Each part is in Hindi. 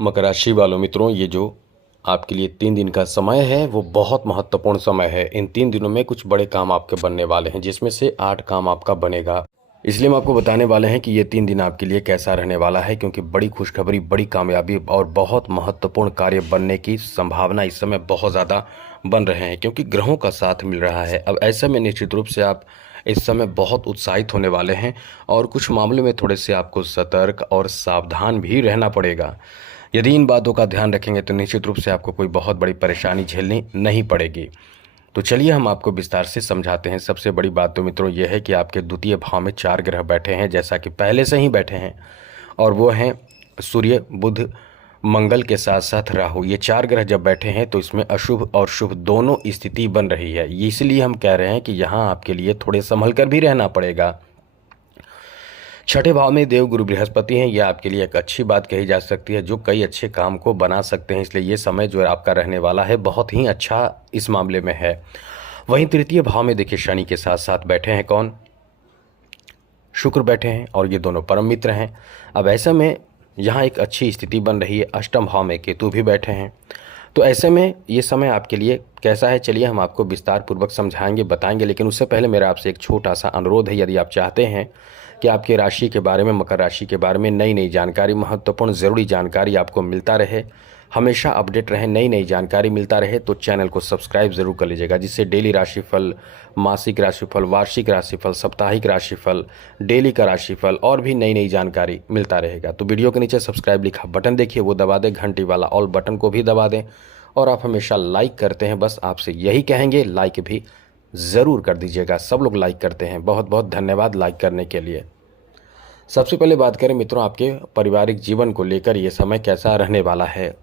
मकर राशि वालों मित्रों, ये जो आपके लिए 3 दिन का समय है वो बहुत महत्वपूर्ण समय है। इन 3 दिनों में कुछ बड़े काम आपके बनने वाले हैं, जिसमें से 8 काम आपका बनेगा। इसलिए हम आपको बताने वाले हैं कि ये 3 दिन आपके लिए कैसा रहने वाला है, क्योंकि बड़ी खुशखबरी, बड़ी कामयाबी और बहुत महत्वपूर्ण कार्य बनने की संभावना इस समय बहुत ज़्यादा बन रहे हैं, क्योंकि ग्रहों का साथ मिल रहा है। अब ऐसे में निश्चित रूप से आप इस समय बहुत उत्साहित होने वाले हैं और कुछ मामलों में थोड़े से आपको सतर्क और सावधान भी रहना पड़ेगा। यदि इन बातों का ध्यान रखेंगे तो निश्चित रूप से आपको कोई बहुत बड़ी परेशानी झेलनी नहीं पड़ेगी। तो चलिए हम आपको विस्तार से समझाते हैं। सबसे बड़ी बात तो मित्रों यह है कि आपके द्वितीय भाव में 4 ग्रह बैठे हैं, जैसा कि पहले से ही बैठे हैं, और वो हैं सूर्य, बुध, मंगल के साथ साथ राहु। ये 4 ग्रह जब बैठे हैं तो इसमें अशुभ और शुभ दोनों स्थिति बन रही है। इसलिए हम कह रहे हैं कि यहाँ आपके लिए थोड़े संभल कर भी रहना पड़ेगा। छठे भाव में देव गुरु बृहस्पति हैं। यह आपके लिए एक अच्छी बात कही जा सकती है, जो कई अच्छे काम को बना सकते हैं। इसलिए ये समय जो आपका रहने वाला है बहुत ही अच्छा इस मामले में है। वहीं तृतीय भाव में देखिए शनि के साथ साथ बैठे हैं कौन? शुक्र बैठे हैं, और ये दोनों परम मित्र हैं। अब ऐसे में यहाँ एक अच्छी स्थिति बन रही है। अष्टम भाव में केतु भी बैठे हैं। तो ऐसे में ये समय आपके लिए कैसा है, चलिए हम आपको विस्तार पूर्वक समझाएंगे, बताएंगे। लेकिन उससे पहले मेरा आपसे एक छोटा सा अनुरोध है। यदि आप चाहते हैं कि आपकी राशि के बारे में, मकर राशि के बारे में नई नई जानकारी, महत्वपूर्ण ज़रूरी जानकारी आपको मिलता रहे, हमेशा अपडेट रहे, नई नई जानकारी मिलता रहे, तो चैनल को सब्सक्राइब ज़रूर कर लीजिएगा, जिससे डेली राशिफल, मासिक राशिफल, वार्षिक राशिफल, साप्ताहिक राशिफल, डेली का राशिफल और भी नई नई जानकारी मिलता रहेगा। तो वीडियो के नीचे सब्सक्राइब लिखा बटन देखिए, वो दबा दें, घंटी वाला ऑल बटन को भी दबा दें। और आप हमेशा लाइक करते हैं, बस आपसे यही कहेंगे, लाइक भी ज़रूर कर दीजिएगा। सब लोग लाइक करते हैं, बहुत बहुत धन्यवाद लाइक करने के लिए। सबसे पहले बात करें मित्रों आपके पारिवारिक जीवन को लेकर ये समय कैसा रहने वाला है।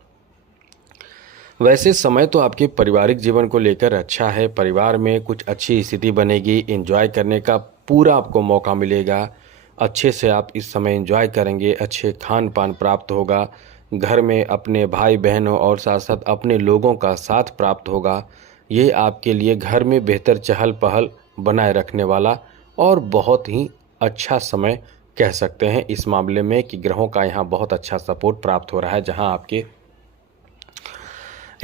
वैसे समय तो आपके पारिवारिक जीवन को लेकर अच्छा है। परिवार में कुछ अच्छी स्थिति बनेगी, एंजॉय करने का पूरा आपको मौका मिलेगा। अच्छे से आप इस समय एंजॉय करेंगे, अच्छे खान पान प्राप्त होगा, घर में अपने भाई बहनों और साथ साथ अपने लोगों का साथ प्राप्त होगा। ये आपके लिए घर में बेहतर चहल पहल बनाए रखने वाला और बहुत ही अच्छा समय कह सकते हैं इस मामले में, कि ग्रहों का यहाँ बहुत अच्छा सपोर्ट प्राप्त हो रहा है, जहाँ आपके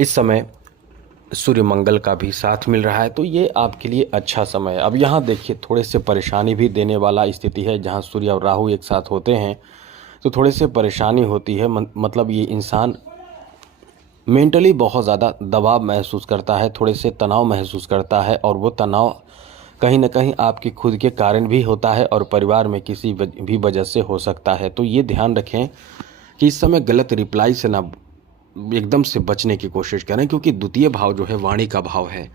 इस समय सूर्य मंगल का भी साथ मिल रहा है। तो ये आपके लिए अच्छा समय है। अब यहाँ देखिए थोड़े से परेशानी भी देने वाला स्थिति है, जहाँ सूर्य और राहु एक साथ होते हैं तो थोड़े से परेशानी होती है। मतलब ये इंसान मेंटली बहुत ज़्यादा दबाव महसूस करता है, थोड़े से तनाव महसूस करता है, और वो तनाव कहीं ना कहीं आपकी खुद के कारण भी होता है और परिवार में किसी भी वजह से हो सकता है। तो ये ध्यान रखें कि इस समय गलत रिप्लाई से ना एकदम से बचने की कोशिश करें, क्योंकि द्वितीय भाव जो है वाणी का भाव है।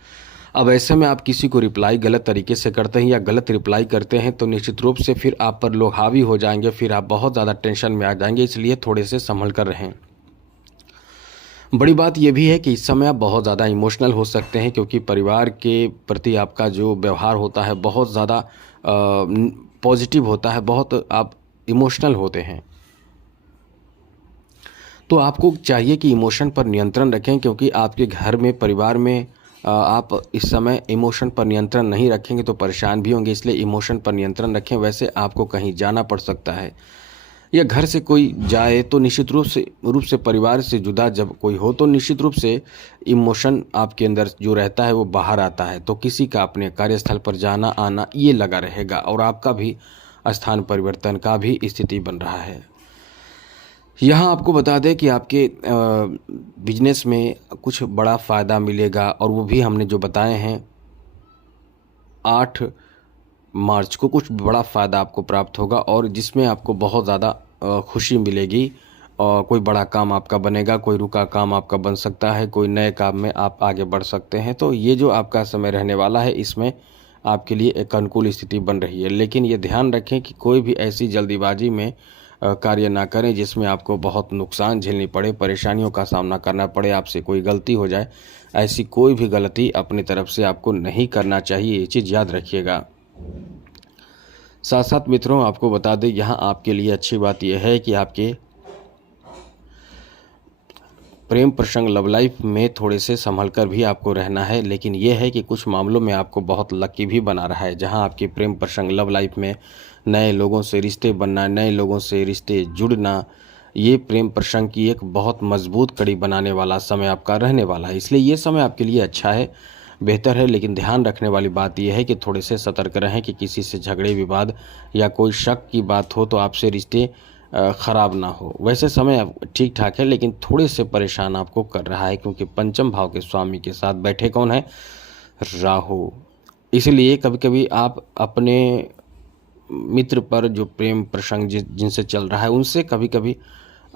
अब ऐसे में आप किसी को रिप्लाई गलत तरीके से करते हैं या गलत रिप्लाई करते हैं तो निश्चित रूप से फिर आप पर लोग हावी हो जाएंगे, फिर आप बहुत ज़्यादा टेंशन में आ जाएंगे। इसलिए थोड़े से संभल कर रहें। बड़ी बात यह भी है कि इस समय आप बहुत ज़्यादा इमोशनल हो सकते हैं, क्योंकि परिवार के प्रति आपका जो व्यवहार होता है बहुत ज़्यादा पॉजिटिव होता है, बहुत आप इमोशनल होते हैं। तो आपको चाहिए कि इमोशन पर नियंत्रण रखें, क्योंकि आपके घर में, परिवार में आप इस समय इमोशन पर नियंत्रण नहीं रखेंगे तो परेशान भी होंगे। इसलिए इमोशन पर नियंत्रण रखें। वैसे आपको कहीं जाना पड़ सकता है या घर से कोई जाए तो निश्चित रूप से परिवार से जुदा जब कोई हो तो निश्चित रूप से इमोशन आपके अंदर जो रहता है वो बाहर आता है। तो किसी का अपने कार्यस्थल पर जाना आना ये लगा रहेगा, और आपका भी स्थान परिवर्तन का भी स्थिति बन रहा है। यहाँ आपको बता दें कि आपके बिजनेस में कुछ बड़ा फ़ायदा मिलेगा, और वो भी हमने जो बताए हैं 8 मार्च को कुछ बड़ा फ़ायदा आपको प्राप्त होगा, और जिसमें आपको बहुत ज़्यादा खुशी मिलेगी। और कोई बड़ा काम आपका बनेगा, कोई रुका काम आपका बन सकता है, कोई नए काम में आप आगे बढ़ सकते हैं। तो ये जो आपका समय रहने वाला है इसमें आपके लिए एक अनुकूल स्थिति बन रही है। लेकिन ये ध्यान रखें कि कोई भी ऐसी जल्दीबाजी में कार्य ना करें जिसमें आपको बहुत नुकसान झेलनी पड़े, परेशानियों का सामना करना पड़े, आपसे कोई गलती हो जाए। ऐसी कोई भी गलती अपनी तरफ से आपको नहीं करना चाहिए, ये चीज़ याद रखिएगा। साथ साथ मित्रों आपको बता दें, यहाँ आपके लिए अच्छी बात यह है कि आपके प्रेम प्रसंग, लव लाइफ में थोड़े से संभल कर भी आपको रहना है। लेकिन यह है कि कुछ मामलों में आपको बहुत लकी भी बना रहा है, जहां आपके प्रेम प्रसंग, लव लाइफ में नए लोगों से रिश्ते बनना, नए लोगों से रिश्ते जुड़ना, ये प्रेम प्रसंग की एक बहुत मजबूत कड़ी बनाने वाला समय आपका रहने वाला है। इसलिए ये समय आपके लिए अच्छा है, बेहतर है। लेकिन ध्यान रखने वाली बात यह है कि थोड़े से सतर्क रहें कि किसी से झगड़े विवाद या कोई शक की बात हो तो आपसे रिश्ते खराब ना हो। वैसे समय ठीक ठाक है, लेकिन थोड़े से परेशान आपको कर रहा है, क्योंकि पंचम भाव के स्वामी के साथ बैठे कौन है? राहु। इसलिए कभी कभी आप अपने मित्र पर जो प्रेम प्रसंग जिनसे चल रहा है उनसे कभी कभी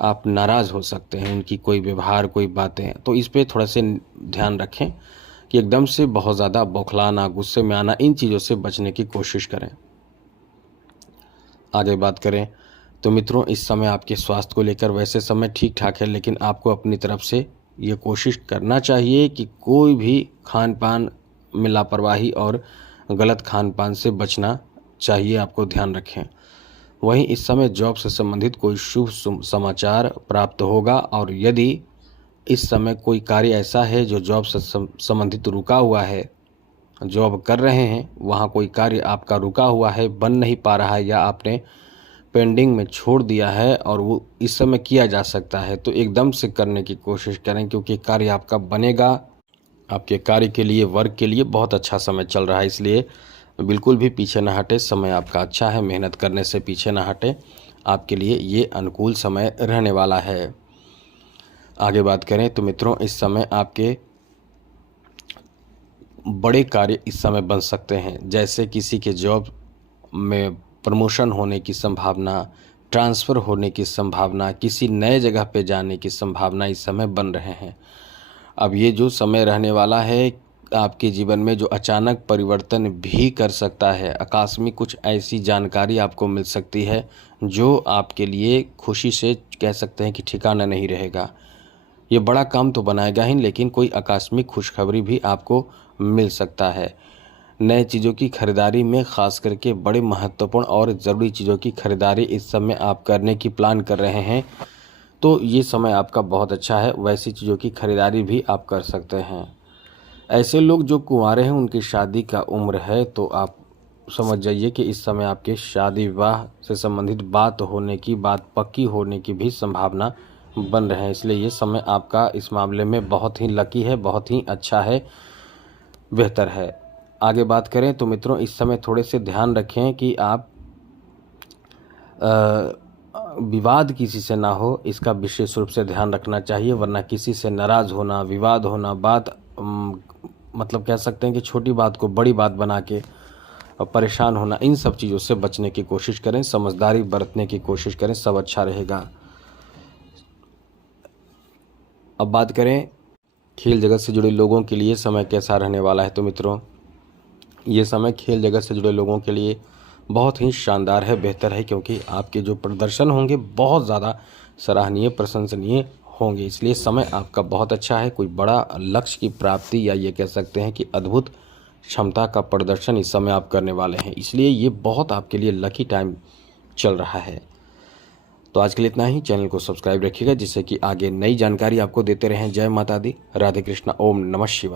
आप नाराज़ हो सकते हैं, उनकी कोई व्यवहार, कोई बातें, तो इस पे थोड़ा से ध्यान रखें कि एकदम से बहुत ज़्यादा बौखलाना, गुस्से में आना, इन चीज़ों से बचने की कोशिश करें। आगे बात करें तो मित्रों, इस समय आपके स्वास्थ्य को लेकर वैसे समय ठीक ठाक है, लेकिन आपको अपनी तरफ से ये कोशिश करना चाहिए कि कोई भी खान पान में लापरवाही और गलत खान पान से बचना चाहिए, आपको ध्यान रखें। वहीं इस समय जॉब से संबंधित कोई शुभ समाचार प्राप्त होगा, और यदि इस समय कोई कार्य ऐसा है जो जॉब से संबंधित रुका हुआ है, जॉब कर रहे हैं, वहाँ कोई कार्य आपका रुका हुआ है, बन नहीं पा रहा है, या आपने पेंडिंग में छोड़ दिया है और वो इस समय किया जा सकता है, तो एकदम से करने की कोशिश करें, क्योंकि कार्य आपका बनेगा। आपके कार्य के लिए, वर्क के लिए बहुत अच्छा समय चल रहा है, इसलिए बिल्कुल भी पीछे ना हटे। समय आपका अच्छा है, मेहनत करने से पीछे ना हटे, आपके लिए ये अनुकूल समय रहने वाला है। आगे बात करें तो मित्रों, इस समय आपके बड़े कार्य इस समय बन सकते हैं, जैसे किसी के जॉब में प्रमोशन होने की संभावना, ट्रांसफ़र होने की संभावना, किसी नए जगह पे जाने की संभावना इस समय बन रहे हैं। अब ये जो समय रहने वाला है, आपके जीवन में जो अचानक परिवर्तन भी कर सकता है, आकस्मिक कुछ ऐसी जानकारी आपको मिल सकती है जो आपके लिए खुशी से कह सकते हैं कि ठिकाना नहीं रहेगा। ये बड़ा काम तो बनाएगा ही, लेकिन कोई आकस्मिक खुशखबरी भी आपको मिल सकता है। नए चीज़ों की खरीदारी में ख़ास करके बड़े महत्वपूर्ण और ज़रूरी चीज़ों की खरीदारी इस समय आप करने की प्लान कर रहे हैं, तो ये समय आपका बहुत अच्छा है। वैसी चीज़ों की खरीदारी भी आप कर सकते हैं। ऐसे लोग जो कुंवारे हैं, उनकी शादी का उम्र है, तो आप समझ जाइए कि इस समय आपके शादी विवाह से संबंधित बात होने की, बात पक्की होने की भी संभावना बन रहे हैं। इसलिए ये समय आपका इस मामले में बहुत ही लकी है, बहुत ही अच्छा है, बेहतर है। आगे बात करें तो मित्रों, इस समय थोड़े से ध्यान रखें कि आप विवाद किसी से ना हो, इसका विशेष रूप से ध्यान रखना चाहिए, वरना किसी से नाराज़ होना, विवाद होना, बात मतलब कह सकते हैं कि छोटी बात को बड़ी बात बना के परेशान होना, इन सब चीज़ों से बचने की कोशिश करें, समझदारी बरतने की कोशिश करें, सब अच्छा रहेगा। अब बात करें खेल जगत से जुड़े लोगों के लिए समय कैसा रहने वाला है, तो मित्रों, ये समय खेल जगत से जुड़े लोगों के लिए बहुत ही शानदार है, बेहतर है, क्योंकि आपके जो प्रदर्शन होंगे बहुत ज़्यादा सराहनीय, प्रशंसनीय होंगे। इसलिए समय आपका बहुत अच्छा है। कोई बड़ा लक्ष्य की प्राप्ति, या ये कह सकते हैं कि अद्भुत क्षमता का प्रदर्शन इस समय आप करने वाले हैं, इसलिए ये बहुत आपके लिए लकी टाइम चल रहा है। तो आज के लिए इतना ही। चैनल को सब्सक्राइब रखिएगा, जिससे कि आगे नई जानकारी आपको देते रहें। जय माता दी, राधे कृष्णा, ओम नमः शिवाय।